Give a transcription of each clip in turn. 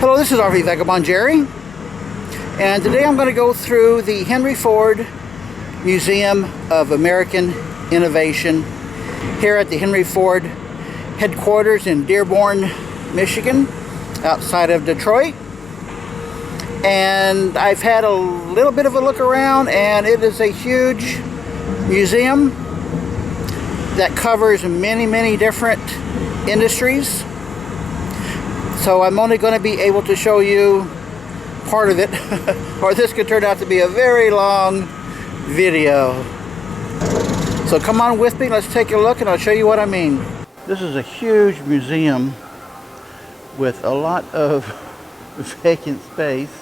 Hello, this is RV Vagabond Jerry, and today I'm going to go through the Henry Ford Museum of American Innovation here at the Henry Ford headquarters in Dearborn, Michigan, outside of Detroit. And I've had a little bit of a look around, and it is a huge museum that covers many different industries. So I'm only going to be able to show you part of it, or this could turn out to be a very long video. So come on with me, let's take a look and I'll show you what I mean. This is a huge museum with a lot of vacant space.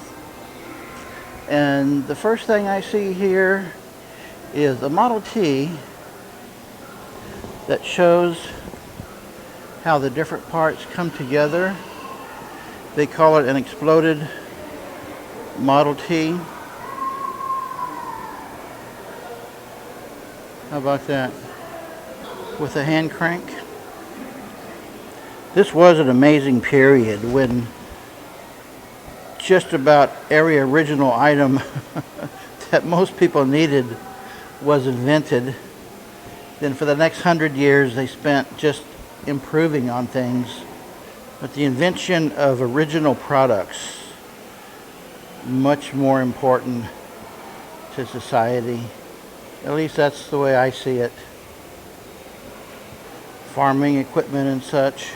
And the first thing I see here is a Model T that shows how the different parts come together. They call it an exploded Model T. How about that? With a hand crank. This was an amazing period when just about every original item that most people needed was invented. Then for the next 100 years they spent just improving on things. But the invention of original products, much more important to society. At least that's the way I see it. Farming equipment and such.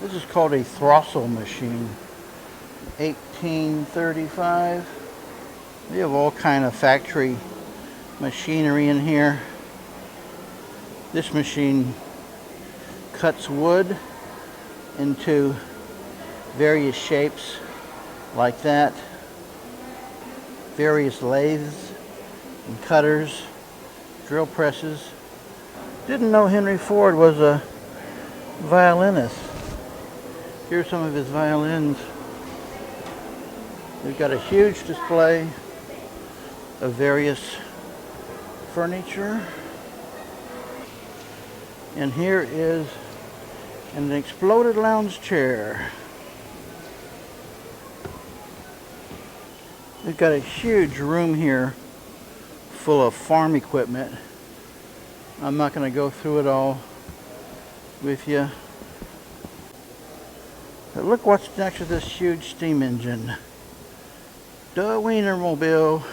This is called a throstle machine. 1835. We have all kind of factory machinery in here. This machine cuts wood into various shapes like that. Various lathes and cutters, drill presses. Didn't know Henry Ford was a violinist. Here's some of his violins. We've got a huge display of various furniture. And here is an exploded lounge chair. We've got a huge room here full of farm equipment. I'm not going to go through it all with you. But look what's next to this huge steam engine. The Wienermobile.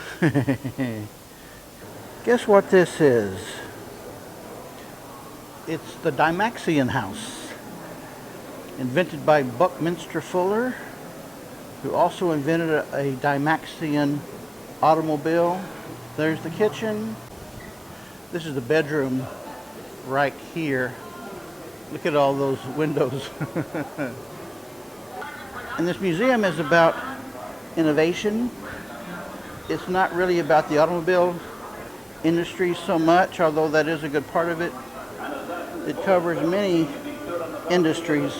Guess what this is? It's the Dymaxion house. Invented by Buckminster Fuller, who also invented a Dymaxion automobile. There's the kitchen. This is the bedroom right here. Look at all those windows. And this museum is about innovation. It's not really about the automobile industry so much, although that is a good part of it. It covers many industries.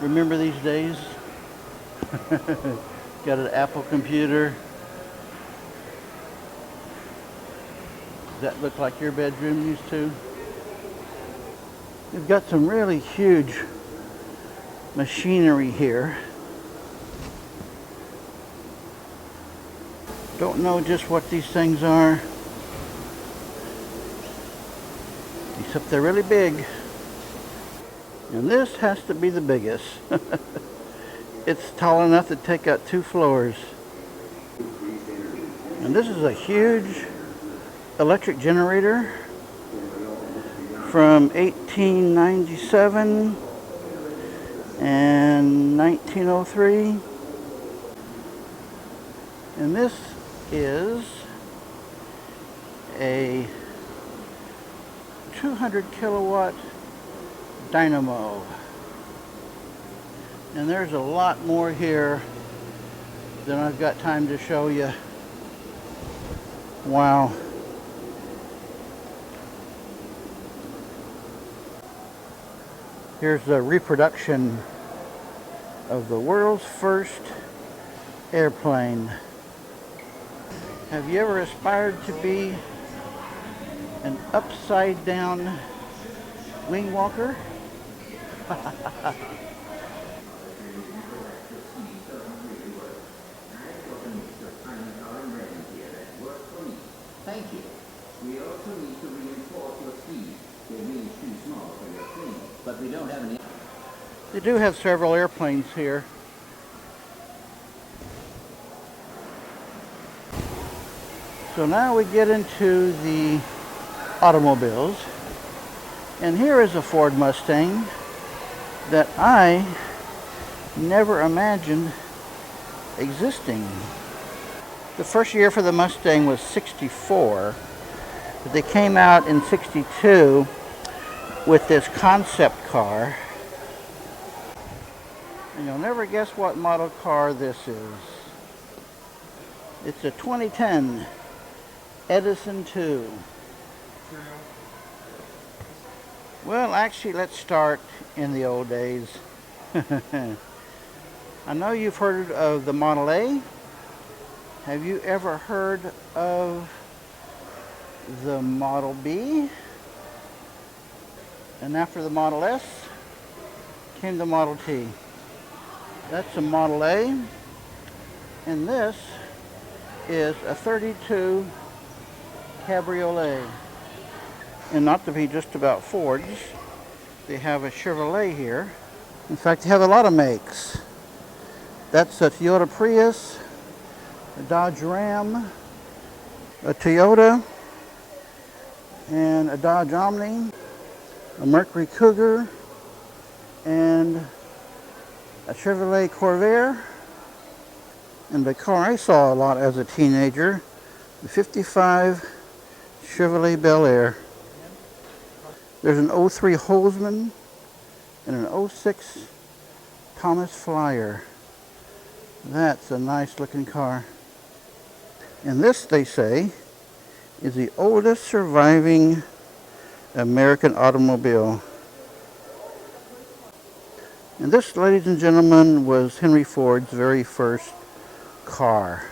Remember these days? Got an Apple computer. Does that look like your bedroom used to? We've got some really huge machinery here. Don't know just what these things are, except they're really big. And this has to be the biggest. It's tall enough to take out 2 floors. And this is a huge electric generator from 1897 and 1903. And this is a 200 kilowatt dynamo. And there's a lot more here than I've got time to show you. Wow. Here's the reproduction of the world's first airplane. Have you ever aspired to be an upside down wing walker? Thank you. We also need to reinforce your feet. They're really too small for your plane, but we don't have any. They do have several airplanes here. So now we get into the automobiles. And here is a Ford Mustang that I never imagined existing. The first year for the Mustang was 64, but they came out in 62 with this concept car. And you'll never guess what model car this is. It's a 2010 Edison 2. Well, actually, let's start in the old days. I know you've heard of the Model A. Have you ever heard of the Model B? And after the Model S came the Model T. That's a Model A. And this is a 32 Cabriolet. And not to be just about Fords, they have a Chevrolet here. In fact, they have a lot of makes. That's a Toyota Prius, a Dodge Ram, a Toyota, and a Dodge Omni, a Mercury Cougar, and a Chevrolet Corvair, and the car I saw a lot as a teenager, the 55 Chevrolet Bel Air. There's an 03 Holzman and an 06 Thomas Flyer. That's a nice looking car. And this, they say, is the oldest surviving American automobile. And this, ladies and gentlemen, was Henry Ford's very first car.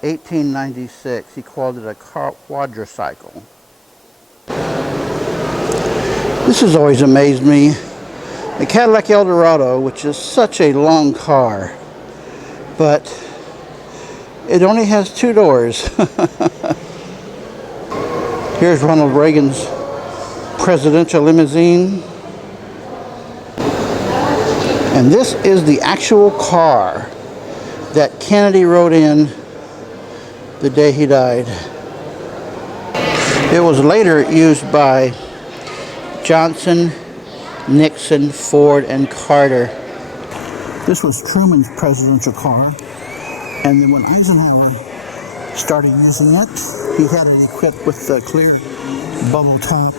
1896. He called it a quadricycle. This has always amazed me. The Cadillac Eldorado, which is such a long car, but it only has 2 doors. Here's Ronald Reagan's presidential limousine. And this is the actual car that Kennedy rode in the day he died. It was later used by Johnson, Nixon, Ford, and Carter. This was Truman's presidential car, and then when Eisenhower started using it, he had it equipped with the clear bubble top.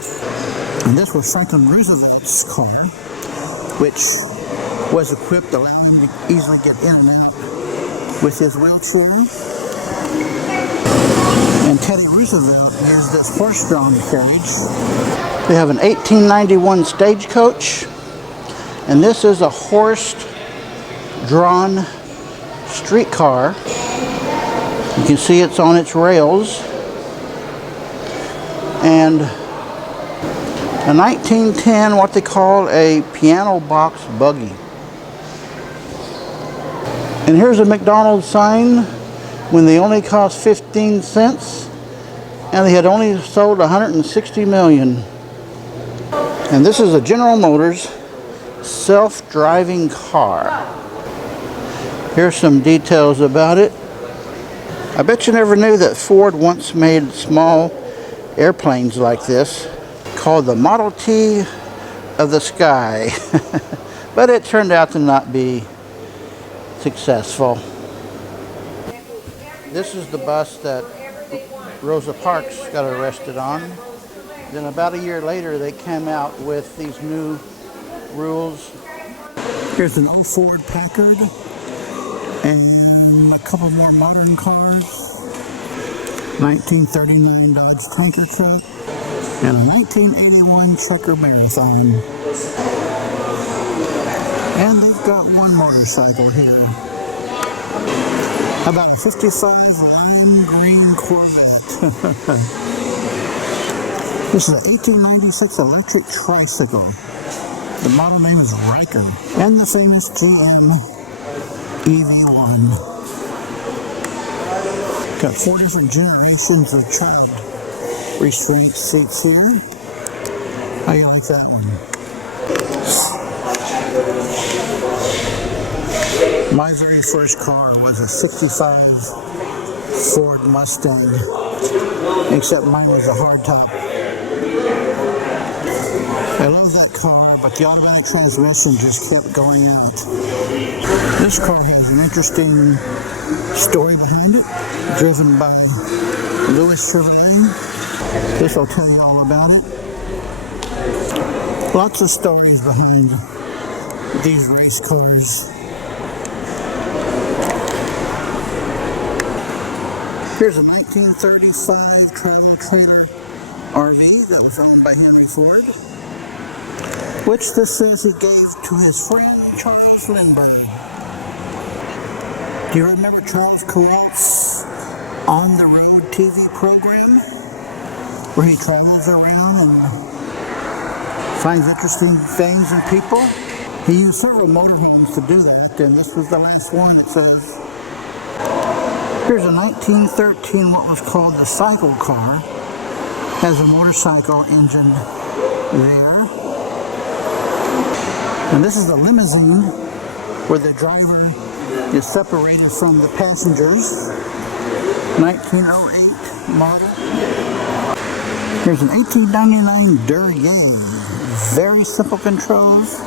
And this was Franklin Roosevelt's car, which was equipped, allowing him to easily get in and out with his wheelchair. And Teddy Roosevelt used this horse-drawn carriage. We have an 1891 Stagecoach, and this is a horse-drawn streetcar. You can see it's on its rails. And a 1910, what they call a piano box buggy. And here's a McDonald's sign when they only cost 15 cents and they had only sold 160 million. And this is a General Motors self-driving car. Here's some details about it. I bet you never knew that Ford once made small airplanes like this called the Model T of the sky. But it turned out to not be successful. This is the bus that Rosa Parks got arrested on. Then about a year later, they came out with these new rules. Here's an old Ford Packard and a couple more modern cars. 1939 Dodge tanker truck and a 1981 Checker Marathon. And they've got one motorcycle here. How about a 55 lime green Corvette? This is an 1896 electric tricycle. The model name is Riker. And the famous GM EV1. Got 4 different generations of child restraint seats here. How you like that one? My very first car was a 65 Ford Mustang, except mine was a hardtop. I love that car, but the automatic transmission just kept going out. This car has an interesting story behind it, driven by Louis Chevrolet. This will tell you all about it. Lots of stories behind these race cars. Here's a 1935 travel trailer RV that was owned by Henry Ford, which this says he gave to his friend Charles Lindbergh. Do you remember Charles Kuralt's On the Road TV program, where he travels around and finds interesting things and people? He used several motorhomes to do that, and this was the last one, it says. Here's a 1913, what was called the cycle car. Has a motorcycle engine there. And this is the limousine where the driver is separated from the passengers. 1908 model. Here's an 1899 Dearborn. Very simple controls.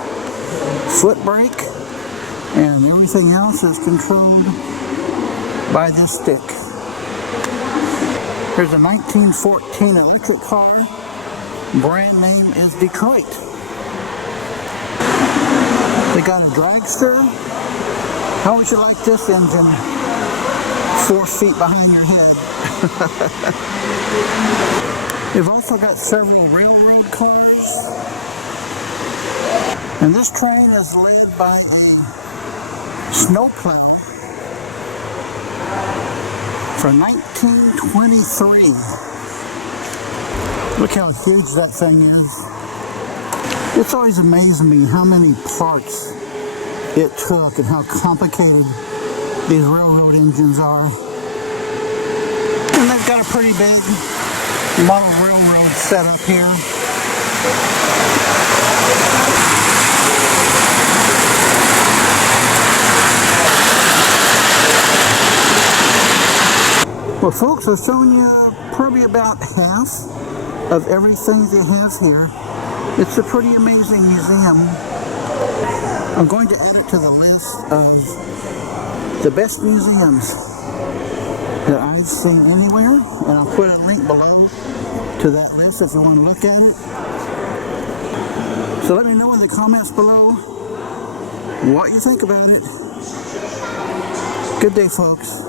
Foot brake. And everything else is controlled by this stick. Here's a 1914 electric car. Brand name is Detroit. They got a dragster. How would you like this engine 4 feet behind your head? They've also got several railroad cars. And this train is led by a snowplow from 1923. Look how huge that thing is. It's always amazing me how many parts it took and how complicated these railroad engines are. And they've got a pretty big model railroad setup here. Well, folks, I've shown you probably about half of everything they have here. It's a pretty amazing museum. I'm going to add it to the list of the best museums that I've seen anywhere, and I'll put a link below to that list if you want to look at it. So let me know in the comments below what you think about it. Good day, folks.